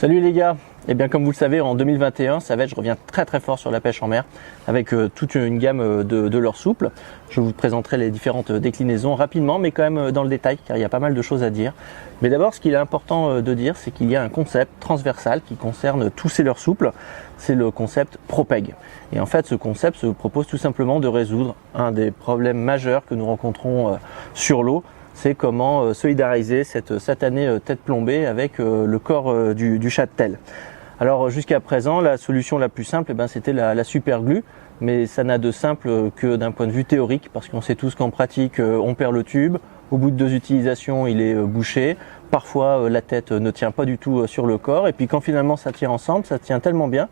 Salut les gars. Eh bien comme vous le savez, en 2021, Savage revient très fort sur la pêche en mer avec toute une gamme de leurres souples. Je vous présenterai les différentes déclinaisons rapidement, mais quand même dans le détail, car il y a pas mal de choses à dire. Mais d'abord, ce qu'il est important de dire, c'est qu'il y a un concept transversal qui concerne tous ces leurres souples. C'est le concept ProPeg. Et en fait, ce concept se propose tout simplement de résoudre un des problèmes majeurs que nous rencontrons sur l'eau. C'est comment solidariser cette satanée tête plombée avec le corps du châtel. Alors jusqu'à présent, la solution la plus simple, c'était la super glue, mais ça n'a de simple que d'un point de vue théorique, parce qu'on sait tous qu'en pratique, on perd le tube, au bout de 2 utilisations, il est bouché, parfois la tête ne tient pas du tout sur le corps, et puis quand finalement ça tient ensemble, ça tient tellement bien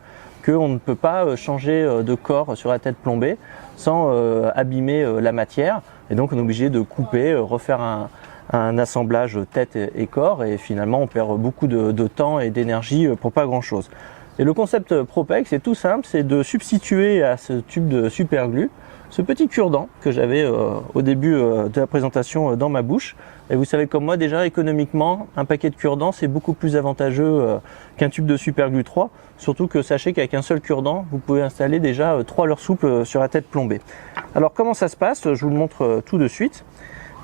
qu'on ne peut pas changer de corps sur la tête plombée sans abîmer la matière, et donc on est obligé de couper, refaire un assemblage tête et corps, et finalement on perd beaucoup de temps et d'énergie pour pas grand chose. Et le concept ProPeg, c'est tout simple, c'est de substituer à ce tube de super glue ce petit cure-dent que j'avais au début de la présentation dans ma bouche. Et vous savez comme moi déjà, économiquement, un paquet de cure-dent c'est beaucoup plus avantageux qu'un tube de super glue 3, surtout que sachez qu'avec un seul cure-dent, vous pouvez installer déjà 3 leurres souples sur la tête plombée. Alors comment ça se passe? Je vous le montre tout de suite.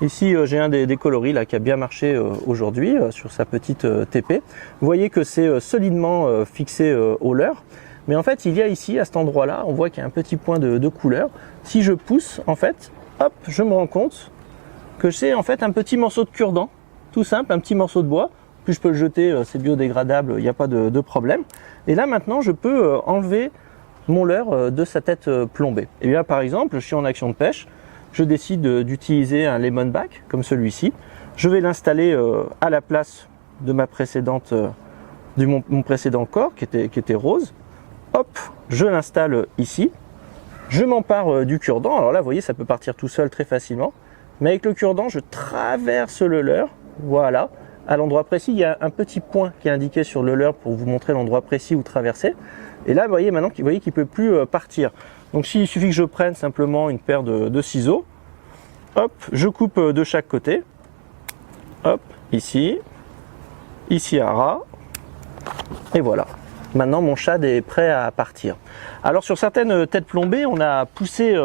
Ici, j'ai un des coloris là, qui a bien marché aujourd'hui sur sa petite TP. Vous voyez que c'est solidement fixé au leurre. Mais en fait, il y a ici, à cet endroit-là, on voit qu'il y a un petit point de couleur. Si je pousse, en fait, hop, je me rends compte que c'est en fait un petit morceau de cure-dent, tout simple, un petit morceau de bois. Puis je peux le jeter, c'est biodégradable, il n'y a pas de problème. Et là, maintenant, je peux enlever mon leurre de sa tête plombée. Et bien, par exemple, je suis en action de pêche. Je décide d'utiliser un lemonback comme celui-ci. Je vais l'installer à la place de mon précédent corps qui était rose. Hop, je l'installe ici. Je m'empare du cure-dent. Alors là, vous voyez, ça peut partir tout seul très facilement. Mais avec le cure-dent, je traverse le leurre. Voilà. À l'endroit précis, il y a un petit point qui est indiqué sur le leurre pour vous montrer l'endroit précis où traverser. Et là, vous voyez maintenant qu'il ne peut plus partir. Donc il suffit que je prenne simplement une paire de ciseaux, hop, je coupe de chaque côté, hop, ici à ras, et voilà. Maintenant mon shad est prêt à partir. Alors sur certaines têtes plombées, on a poussé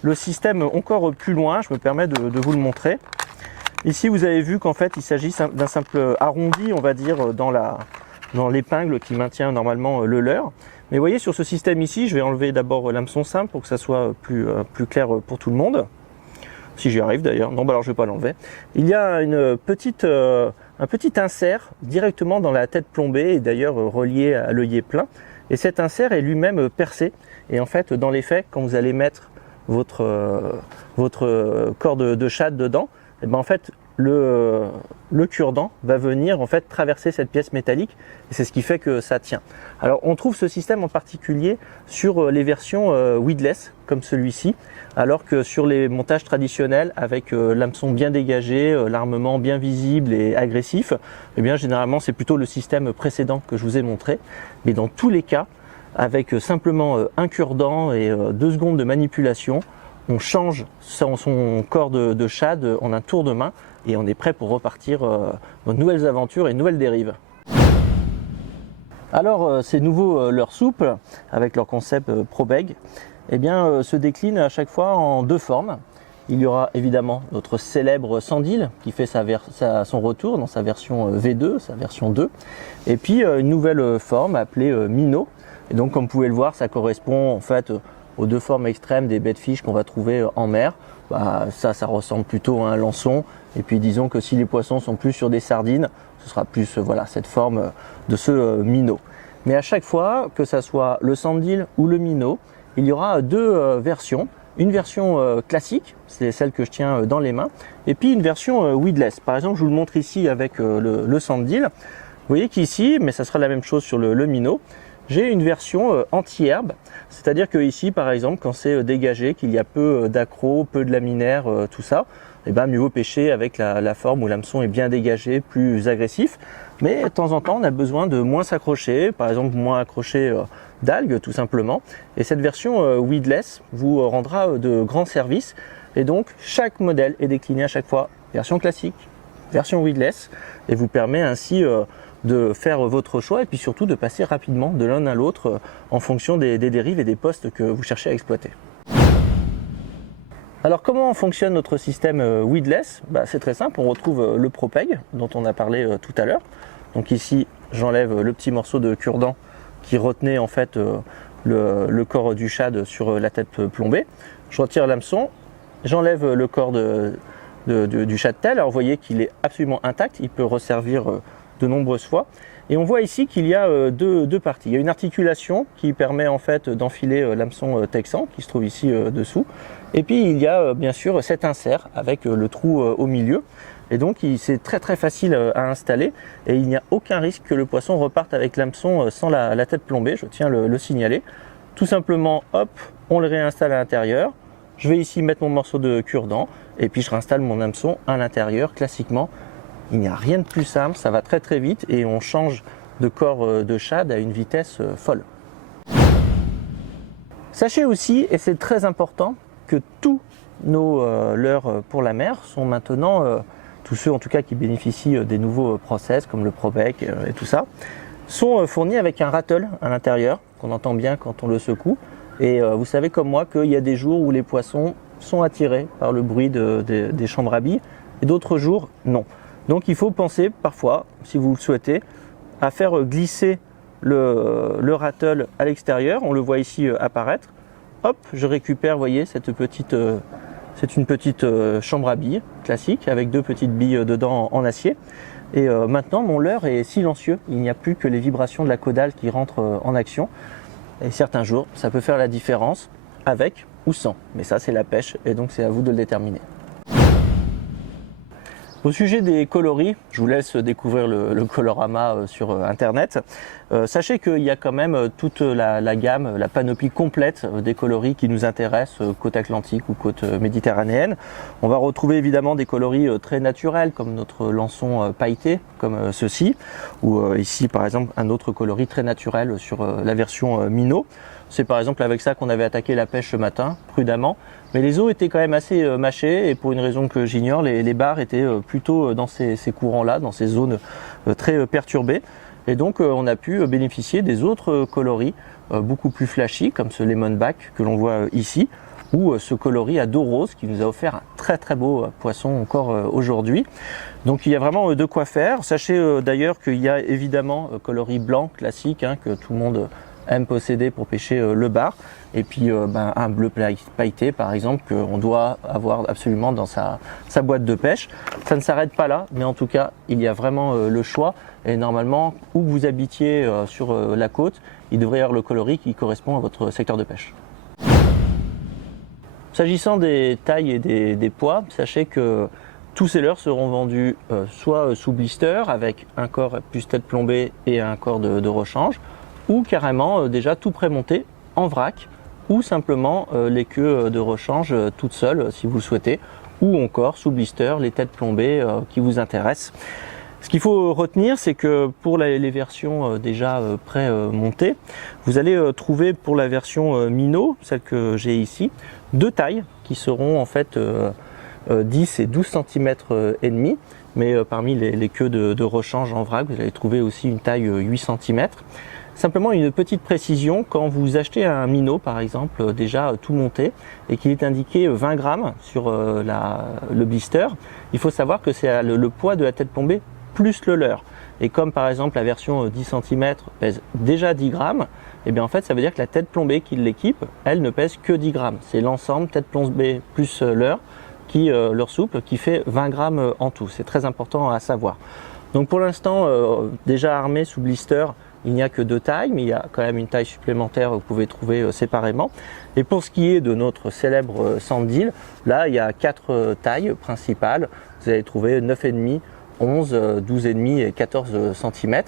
le système encore plus loin, je me permets de vous le montrer. Ici vous avez vu qu'en fait il s'agit d'un simple arrondi, on va dire, dans l'épingle qui maintient normalement le leurre. Mais vous voyez, sur ce système ici, je vais enlever d'abord l'hameçon simple pour que ça soit plus clair pour tout le monde. Si j'y arrive d'ailleurs. Non, alors je ne vais pas l'enlever. Il y a un petit insert directement dans la tête plombée et d'ailleurs relié à l'œillet plein. Et cet insert est lui-même percé. Et en fait, dans les faits, quand vous allez mettre votre corps de shad dedans, et ben en fait, le cure-dent va venir en fait traverser cette pièce métallique et c'est ce qui fait que ça tient. Alors on trouve ce système en particulier sur les versions weedless comme celui-ci, alors que sur les montages traditionnels avec l'hameçon bien dégagé, l'armement bien visible et agressif, eh bien généralement c'est plutôt le système précédent que je vous ai montré. Mais dans tous les cas, avec simplement un cure-dent et 2 secondes de manipulation, on change son corps de shad en un tour de main et on est prêt pour repartir dans de nouvelles aventures et de nouvelles dérives. Alors ces nouveaux leurres souples avec leur concept ProPeg se déclinent à chaque fois en 2 formes. Il y aura évidemment notre célèbre Sandil qui fait son retour dans sa version V2, sa version 2, et puis une nouvelle forme appelée Minnow. Et donc comme vous pouvez le voir, ça correspond en fait aux 2 formes extrêmes des bêtes fiches qu'on va trouver en mer. Ça ressemble plutôt à un lançon. Et puis disons que si les poissons sont plus sur des sardines, ce sera plus cette forme de ce minnow. Mais à chaque fois, que ça soit le sandil ou le minnow, il y aura 2 versions. Une version classique, c'est celle que je tiens dans les mains, et puis une version weedless. Par exemple, je vous le montre ici avec le sandil. Vous voyez qu'ici, mais ça sera la même chose sur le minnow, j'ai une version anti-herbe, c'est-à-dire que ici par exemple quand c'est dégagé, qu'il y a peu d'accros, peu de laminaire, tout ça, mieux vaut pêcher avec la forme où l'hameçon est bien dégagé, plus agressif. Mais de temps en temps on a besoin de moins s'accrocher, par exemple moins accrocher d'algues tout simplement. Et cette version weedless vous rendra de grands services. Et donc chaque modèle est décliné à chaque fois, version classique, version weedless, et vous permet ainsi de faire votre choix et puis surtout de passer rapidement de l'un à l'autre en fonction des dérives et des postes que vous cherchez à exploiter. Alors comment fonctionne notre système weedless? C'est très simple, on retrouve le ProPeg dont on a parlé tout à l'heure. Donc ici j'enlève le petit morceau de cure-dent qui retenait en fait le corps du shad sur la tête plombée. Je retire l'hameçon, j'enlève le corps du shad-tail. Alors vous voyez qu'il est absolument intact, il peut resservir de nombreuses fois. Et on voit ici qu'il y a deux parties. Il y a une articulation qui permet en fait d'enfiler l'hameçon texan qui se trouve ici dessous. Et puis il y a bien sûr cet insert avec le trou au milieu. Et donc c'est très facile à installer et il n'y a aucun risque que le poisson reparte avec l'hameçon sans la tête plombée, je tiens à le signaler. Tout simplement, hop, on le réinstalle à l'intérieur. Je vais ici mettre mon morceau de cure-dent et puis je réinstalle mon hameçon à l'intérieur classiquement. Il n'y a rien de plus simple, ça va très vite et on change de corps de shad à une vitesse folle. Sachez aussi, et c'est très important, que tous nos leurres pour la mer sont maintenant, tous ceux en tout cas qui bénéficient des nouveaux process comme le ProPeg et tout ça, sont fournis avec un rattle à l'intérieur qu'on entend bien quand on le secoue. Et vous savez comme moi qu'il y a des jours où les poissons sont attirés par le bruit des chambres à billes et d'autres jours non. Donc il faut penser parfois, si vous le souhaitez, à faire glisser le rattle à l'extérieur. On le voit ici apparaître. Hop, je récupère, vous voyez, c'est une petite chambre à billes classique avec deux petites billes dedans en acier. Et maintenant, mon leurre est silencieux. Il n'y a plus que les vibrations de la caudale qui rentrent en action. Et certains jours, ça peut faire la différence avec ou sans. Mais ça, c'est la pêche et donc c'est à vous de le déterminer. Au sujet des coloris, je vous laisse découvrir le colorama sur internet. Sachez qu'il y a quand même toute la gamme, la panoplie complète des coloris qui nous intéressent, côte atlantique ou côte méditerranéenne. On va retrouver évidemment des coloris très naturels comme notre lançon pailleté, comme ceci, ou ici par exemple un autre coloris très naturel sur la version minnow. C'est par exemple avec ça qu'on avait attaqué la pêche ce matin, prudemment. Mais les eaux étaient quand même assez mâchées et pour une raison que j'ignore, les bars étaient plutôt dans ces courants-là, dans ces zones très perturbées. Et donc on a pu bénéficier des autres coloris beaucoup plus flashy, comme ce lemonback que l'on voit ici, ou ce coloris à dos rose qui nous a offert un très beau poisson encore aujourd'hui. Donc il y a vraiment de quoi faire. Sachez d'ailleurs qu'il y a évidemment coloris blanc classique que tout le monde aime posséder pour pêcher le bar, et puis un bleu pailleté par exemple qu'on doit avoir absolument dans sa boîte de pêche. Ça ne s'arrête pas là, mais en tout cas il y a vraiment le choix et normalement où vous habitiez sur la côte, il devrait y avoir le coloris qui correspond à votre secteur de pêche. S'agissant des tailles et des poids, sachez que tous ces leurres seront vendus soit sous blister avec un corps plus tête plombée et un corps de rechange, ou carrément déjà tout prémonté en vrac, ou simplement les queues de rechange toutes seules si vous le souhaitez, ou encore sous blister les têtes plombées qui vous intéressent. Ce qu'il faut retenir, c'est que pour les versions déjà pré-montées, vous allez trouver pour la version minnow, celle que j'ai ici, deux tailles qui seront en fait 10 et 12 cm et demi, mais parmi les queues de rechange en vrac, vous allez trouver aussi une taille 8 cm. Simplement une petite précision, quand vous achetez un minnow par exemple déjà tout monté et qu'il est indiqué 20 grammes sur le blister, il faut savoir que c'est le poids de la tête plombée plus le leurre. Et comme par exemple la version 10 cm pèse déjà 10 grammes, et bien en fait ça veut dire que la tête plombée qui l'équipe, elle ne pèse que 10 grammes. C'est l'ensemble tête plombée plus leurre, leurre souple, qui fait 20 grammes en tout. C'est très important à savoir. Donc pour l'instant, déjà armé sous blister, il n'y a que deux tailles, mais il y a quand même une taille supplémentaire que vous pouvez trouver séparément. Et pour ce qui est de notre célèbre sandil, là il y a quatre tailles principales. Vous allez trouver 9,5, 11, 12,5 et 14 cm.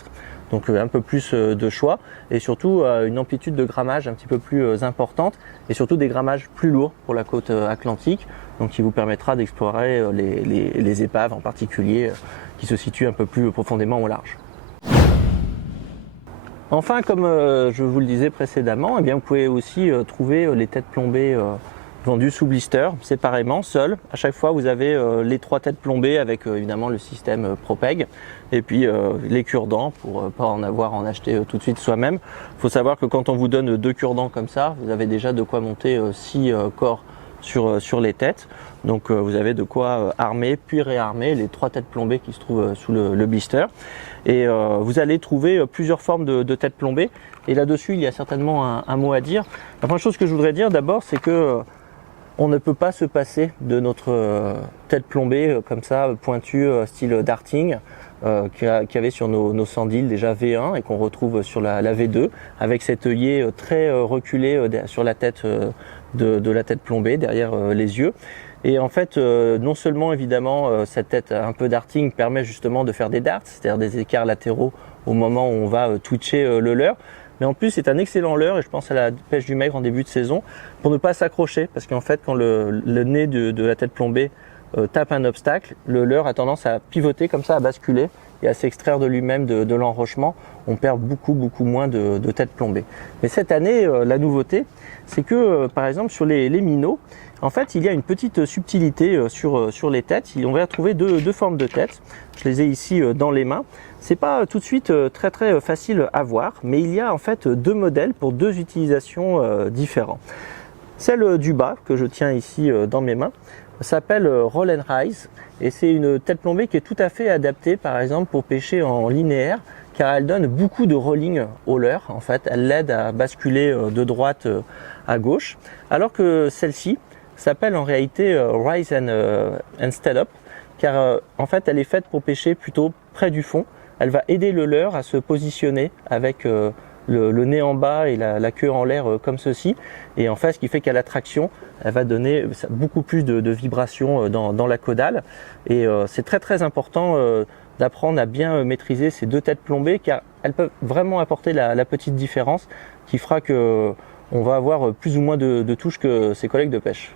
Donc un peu plus de choix et surtout une amplitude de grammage un petit peu plus importante et surtout des grammages plus lourds pour la côte atlantique, donc qui vous permettra d'explorer les épaves en particulier qui se situent un peu plus profondément au large. Enfin, comme je vous le disais précédemment, eh bien, vous pouvez aussi trouver les têtes plombées vendu sous blister, séparément, seul. À chaque fois, vous avez les 3 têtes plombées avec évidemment le système ProPeg et puis les cure-dents pour pas en acheter tout de suite soi-même. Il faut savoir que quand on vous donne 2 cure-dents comme ça, vous avez déjà de quoi monter 6 corps sur les têtes. Donc vous avez de quoi armer puis réarmer les 3 têtes plombées qui se trouvent sous le blister. Et vous allez trouver plusieurs formes de têtes plombées. Et là-dessus, il y a certainement un mot à dire. La première chose que je voudrais dire d'abord, c'est que on ne peut pas se passer de notre tête plombée comme ça, pointue, style darting, qu'il y avait sur nos Sandil déjà V1 et qu'on retrouve sur la V2, avec cet œillet très reculé sur la tête de la tête plombée, derrière les yeux. Et en fait, non seulement évidemment cette tête un peu darting permet justement de faire des darts, c'est-à-dire des écarts latéraux au moment où on va twitcher le leurre, mais en plus c'est un excellent leurre, et je pense à la pêche du maigre en début de saison, pour ne pas s'accrocher, parce qu'en fait quand le nez de la tête plombée tape un obstacle, le leurre a tendance à pivoter comme ça, à basculer et à s'extraire de lui-même de l'enrochement. On perd beaucoup moins de tête plombée. Mais cette année, la nouveauté, c'est que par exemple sur les minots, en fait, il y a une petite subtilité sur les têtes. On va trouver deux formes de têtes. Je les ai ici dans les mains. C'est pas tout de suite très facile à voir, mais il y a en fait 2 modèles pour 2 utilisations différentes. Celle du bas, que je tiens ici dans mes mains, s'appelle Roll and Rise, et c'est une tête plombée qui est tout à fait adaptée par exemple pour pêcher en linéaire, car elle donne beaucoup de rolling au leurre. En fait, elle l'aide à basculer de droite à gauche, alors que celle-ci s'appelle en réalité Rise and Stand Up, car en fait elle est faite pour pêcher plutôt près du fond. Elle va aider le leurre à se positionner avec le nez en bas et la queue en l'air comme ceci, et en fait ce qui fait qu'à la traction elle va donner beaucoup plus de vibrations dans la caudale, et c'est très important d'apprendre à bien maîtriser ces 2 têtes plombées, car elles peuvent vraiment apporter la petite différence qui fera que on va avoir plus ou moins de touches que ses collègues de pêche.